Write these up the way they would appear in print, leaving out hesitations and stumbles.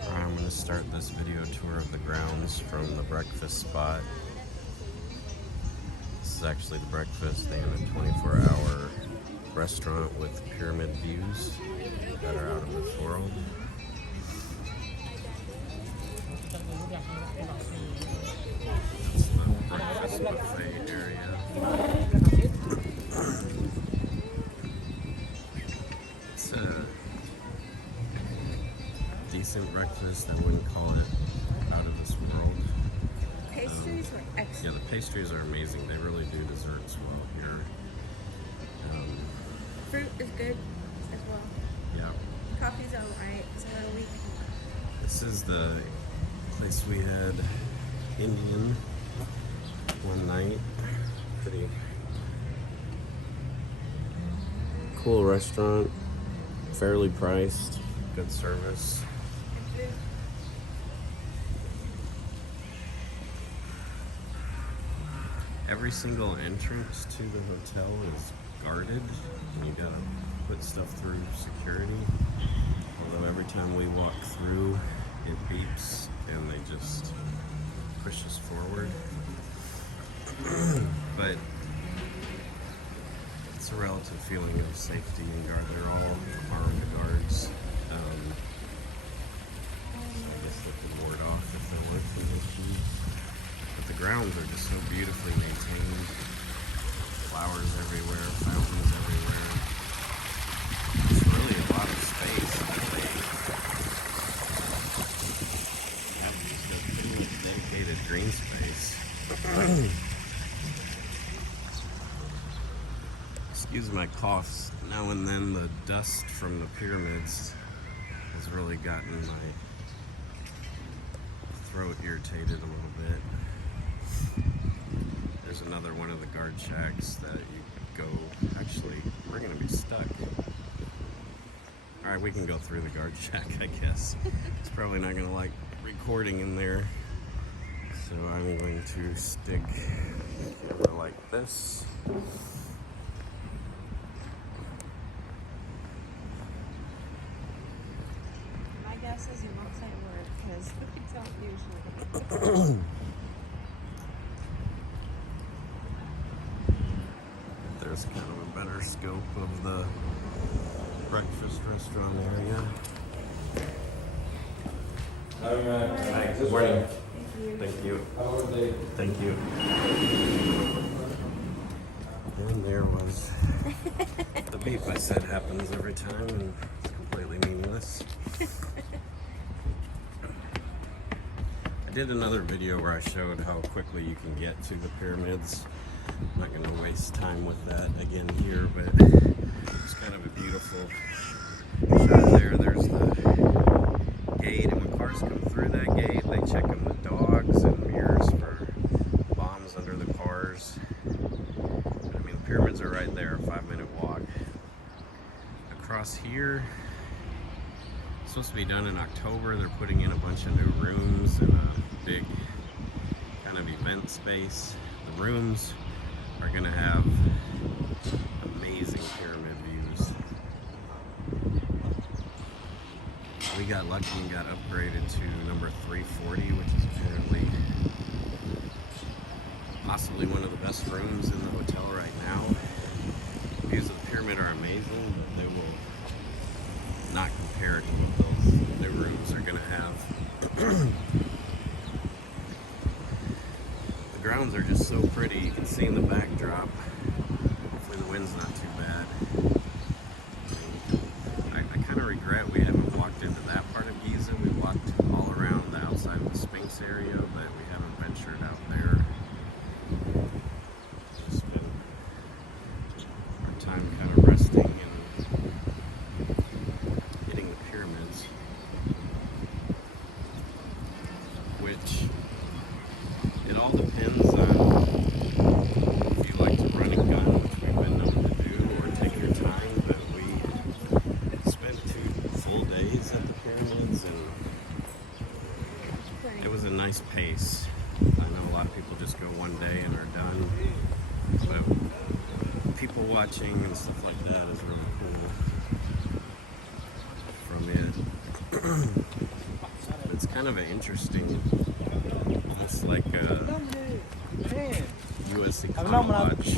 I'm going to start this video tour of the grounds from the breakfast spot. This is actually the breakfast and a 24-hour restaurant with pyramid views that are out of this world. That's the breakfast buffet area. It's a decent breakfast. I wouldn't call it out of this world. Pastries were excellent. Yeah, the pastries are amazing. They really do desserts well here. Fruit is good as well. Yeah. Coffee's alright. It's a little weak. This is the place we had Indian one night. Pretty cool restaurant. Fairly priced. Good service. Every single entrance to the hotel is guarded, and you gotta put stuff through security. Although every time we walk through, it beeps and they just push us forward. But it's a relative feeling of safety and guard. They're all armed guards. I guess they can ward off if there were some issues. But the grounds are just so beautifully maintained. Flowers everywhere, fountains everywhere. It's really a lot of space that they have just a pretty much dedicated green space. Excuse my coughs. Now and then the dust from the pyramids has really gotten my throat irritated a little bit. There's another one of the guard shacks that you go, actually, we're gonna be stuck. All right, we can go through the guard shack, I guess. It's probably not gonna like recording in there. So I'm going to stick the camera like this. My guess is you won't say a word because we don't usually. There's kind of a better scope of the breakfast restaurant area. Hi, good morning. Thank you. Thank you. And there was the beep I said happens every time and it's completely meaningless. I did another video where I showed how quickly you can get to the pyramids. I'm not going to waste time with that again here, but it's kind of a beautiful shot there. There's the gate, and when cars come through that gate, they check on the dogs and mirrors for bombs under the cars. I mean, the pyramids are right there, a 5-minute walk. Across here, it's supposed to be done in October. They're putting in a bunch of new rooms and a big kind of event space. The rooms are going to have amazing pyramid views. We got lucky and got upgraded to number 340, which is apparently possibly one of the best rooms in the hotel right now. The views of the pyramid are amazing, but they will not compare to what those new rooms are going to have. The grounds are just so pretty. You can see in the backdrop. Hopefully the wind's not too bad. I kind of regret we haven't walked into that part of Giza. We walked all around the outside of the Sphinx area, but we haven't ventured out there. Just been our time kind of resting and hitting the pyramids, which it all depends on if you like to run and gun, which we've been known to do, or take your time. But we spent 2 full days at the pyramids, and it was a nice pace. I know a lot of people just go one day and are done, but people watching and stuff like that is really cool from it. kind of an interesting, almost like a U.S. Economy Watch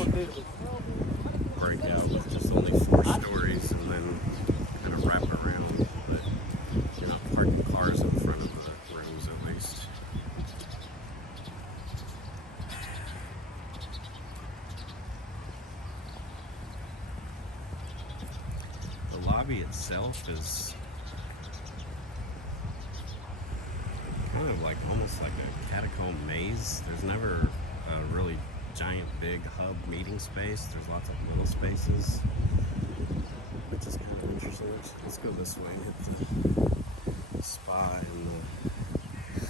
breakout with just only 4 stories and then kind of wrap around, but you're not parking cars in front of the rooms at least. The lobby itself is kind of like almost like a catacomb maze. There's never a really giant big hub meeting space. There's lots of little spaces, which is kind of interesting. Let's go this way and hit the spa and the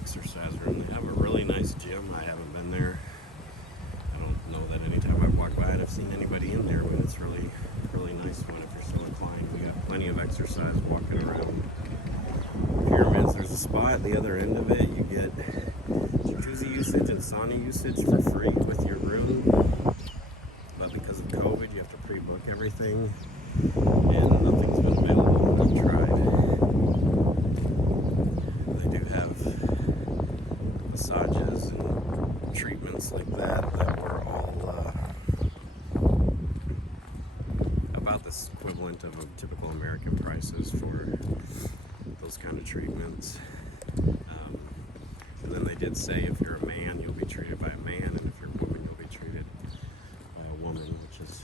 exercise room. They have a really nice gym. I haven't been there. I don't know that anytime I walk by it I've seen anybody in there, but it's really nice one if you're so inclined. We got plenty of exercise walking around pyramids. There's a spa at the other end of it. You get jacuzzi usage and sauna usage for free with your room, but because of COVID you have to pre-book everything and nothing's been available. I've tried. They do have massages and treatments like that were all about this equivalent of typical American prices for those kind of treatments. And then they did say if you're a man, you'll be treated by a man, and if you're a woman, you'll be treated by a woman, which is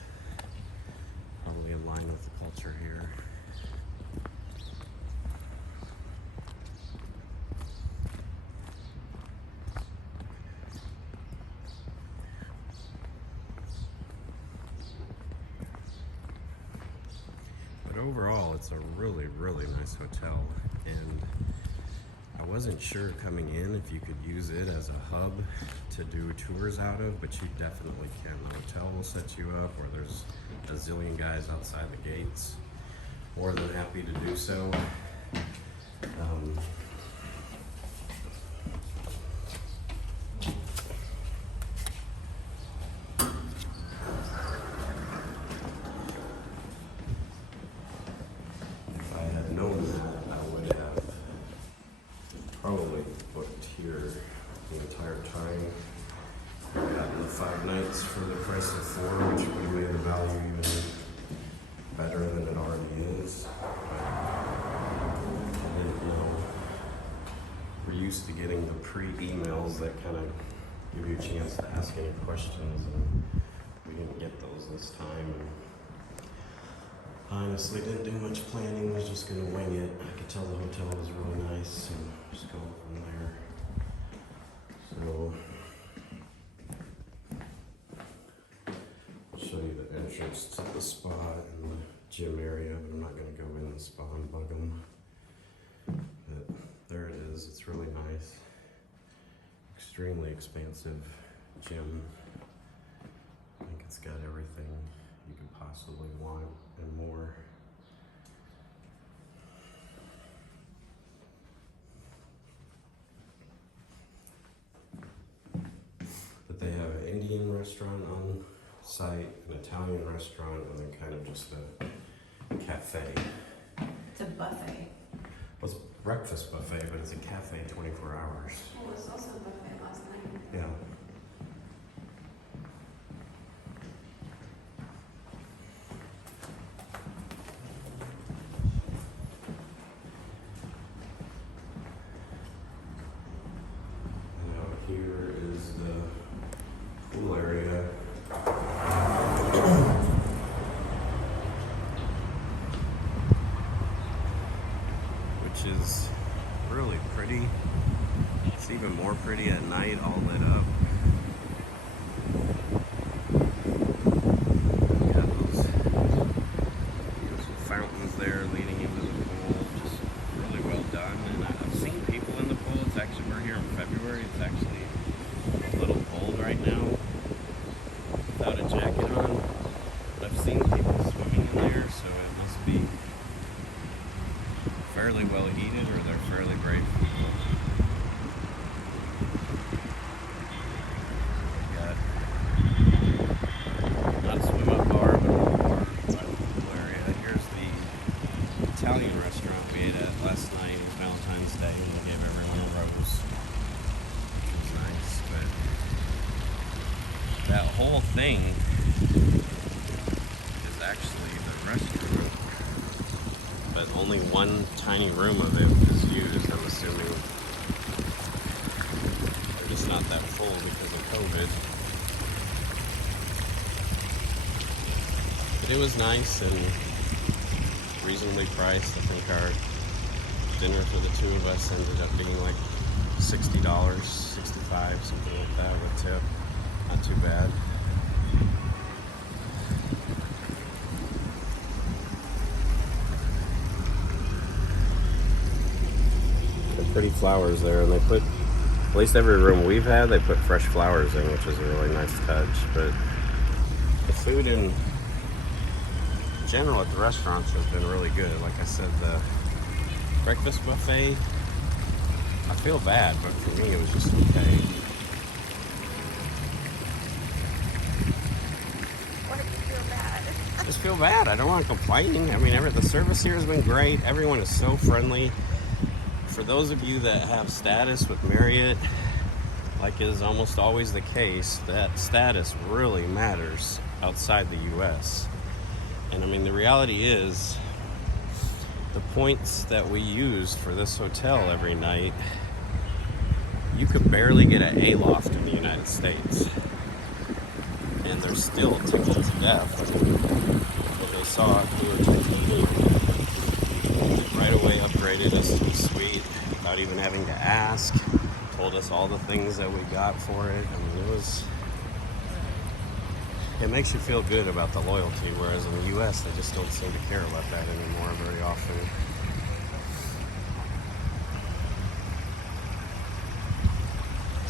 probably in line with the culture here. But overall, it's a really nice hotel, and I wasn't sure coming in if you could use it as a hub to do tours out of, but you definitely can. The hotel will set you up, or there's a zillion guys outside the gates. More than happy to do so. If I had known that, I would have probably booked here the entire time. I got the 5 nights for the price of 4, which would have made the value even better than it already is. But I didn't know. We're used to getting the pre-emails that kind of give you a chance to ask any questions, and we didn't get those this time. And honestly, didn't do much planning, was just gonna wing it. I could tell the hotel was really nice and just go from there. So, I'll show you the entrance to the spa and the gym area, but I'm not gonna go in the spa and bug them. But there it is, it's really nice. Extremely expansive gym. I think it's got everything you could possibly want and more. But they have an Indian restaurant on site, an Italian restaurant, and then kind of just a cafe. It's a buffet. Well, it's a breakfast buffet, but it's a cafe 24 hours. Oh, it was also a buffet last night. Yeah. Here is the pool area. Which is really pretty. It's even more pretty at night, all lit up. Got those beautiful fountains there leading into the pool. Just really well done. And I've seen people in the pool. It's actually, we're here in February. It's actually a little cold right now without a jacket on. But I've seen people swimming in there, so it must be fairly well heated, or they're fairly brave people. Got not a swim up bar, but a little bar by the pool area. Here's the Italian restaurant we ate at last night. It was Valentine's Valentine's Day and they gave everyone a rose, which was nice. But that whole thing is actually the restaurant, but only one tiny room of it is used. I'm assuming they're just not that full because of COVID. But it was nice and reasonably priced. I think our dinner for the two of us ended up being like $60, $65, something like that with tip. Not too bad. They're pretty flowers there, and they put, at least every room we've had, they put fresh flowers in, which is a really nice touch. But the food in general at the restaurants has been really good. Like I said, the breakfast buffet, I feel bad, but for me it was just okay. What if you feel bad? I just feel bad. I don't want to complain. I mean, the service here has been great. Everyone is so friendly. For those of you that have status with Marriott, like is almost always the case, that status really matters outside the U.S. And I mean, the reality is, the points that we used for this hotel every night, you could barely get an A-loft in the United States. And they're still tickled to death when they saw we were taking right away upgraded us to a suite without even having to ask. Told us all the things that we got for it. I mean, it makes you feel good about the loyalty, whereas in the U.S. they just don't seem to care about that anymore very often.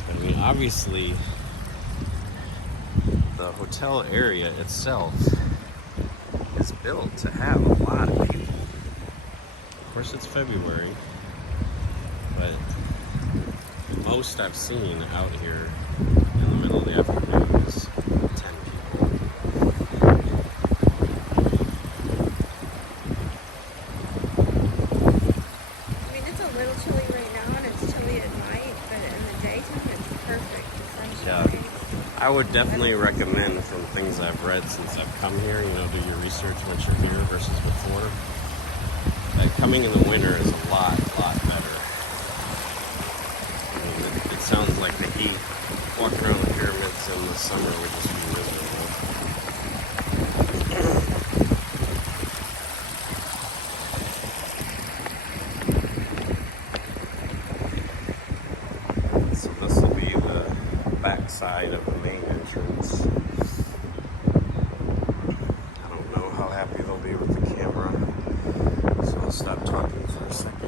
I mean, obviously, the hotel area itself is built to have a lot of people. Of course, it's February, but most I've seen out here in the middle of the afternoon is 10 people. I mean, it's a little chilly right now, and it's chilly at night, but in the daytime, it's perfect. The sun's shining. I would definitely recommend, from things I've read since I've come here, do your research once you're here versus before, that coming in the winter is a lot better. I mean, it sounds like the heat, walking around the pyramids in the summer would just be miserable. So this will be the back side of the main entrance. I don't know how happy they'll be with the camera, so I'll stop talking for a second.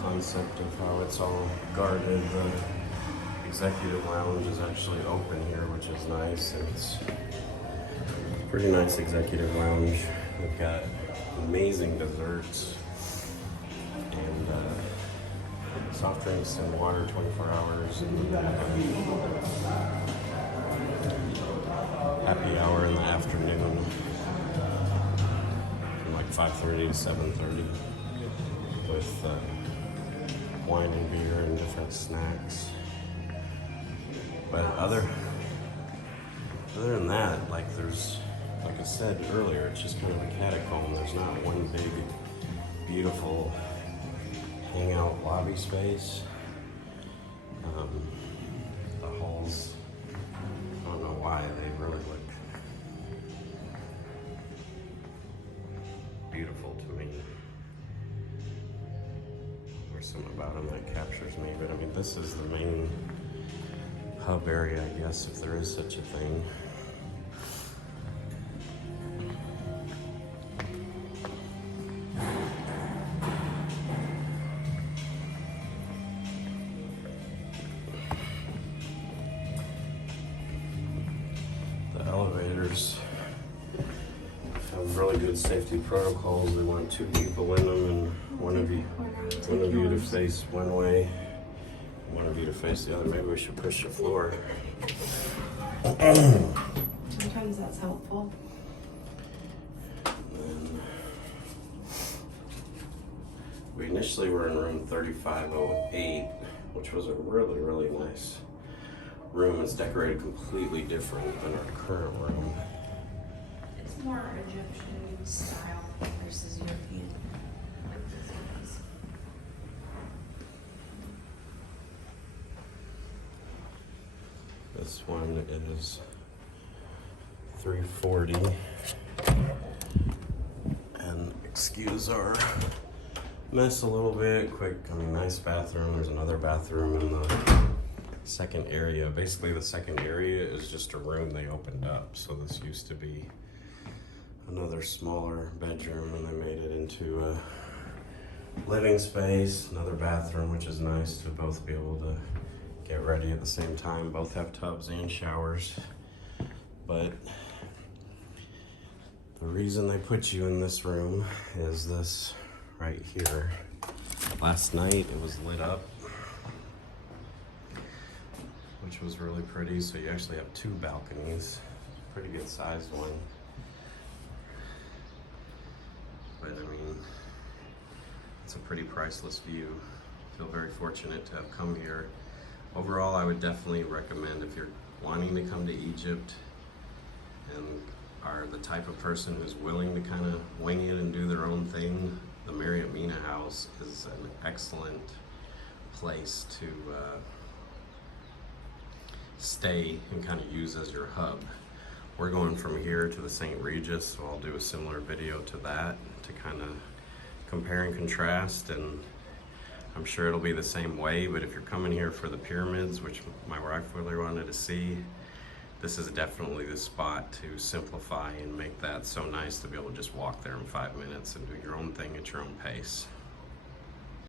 Concept of how it's all guarded. The executive lounge is actually open here, which is nice. It's a pretty nice executive lounge. We've got amazing desserts and soft drinks and water 24 hours. And happy hour in the afternoon from like 5:30 to 7:30 with wine and beer and different snacks. But other than that, like I said earlier, it's just kind of a catacomb. There's not one big, beautiful hangout lobby space. The halls, I don't know why, they really look beautiful to me. There's something about them that captures me, but I mean, this is the main hub area, I guess, if there is such a thing. The elevators have really good good safety protocols. They want 2 people in them, and one of you to face one way, one of you to face the other. Maybe we should push the floor. Sometimes that's helpful. And we initially were in room 3508, which was a really, really nice room. It's decorated completely different than our current room. It's more Egyptian style versus European. Like this one is. This one is 340. And excuse our mess a little bit. Nice bathroom. There's another bathroom in the second area. Basically, the second area is just a room they opened up. So this used to be another smaller bedroom, and they made it into a living space. Another bathroom, which is nice to both be able to get ready at the same time. Both have tubs and showers. But the reason they put you in this room is this right here. Last night it was lit up, which was really pretty. So you actually have 2 balconies, pretty good sized one. But I mean, it's a pretty priceless view. Feel very fortunate to have come here. Overall, I would definitely recommend, if you're wanting to come to Egypt and are the type of person who's willing to kind of wing it and do their own thing, the Marriott Mena house is an excellent place to stay and kind of use as your hub. We're going from here to the St. Regis, so I'll do a similar video to that to kind of compare and contrast, and I'm sure it'll be the same way. But if you're coming here for the pyramids, which my wife really wanted to see, this is definitely the spot to simplify and make that so nice to be able to just walk there in 5 minutes and do your own thing at your own pace.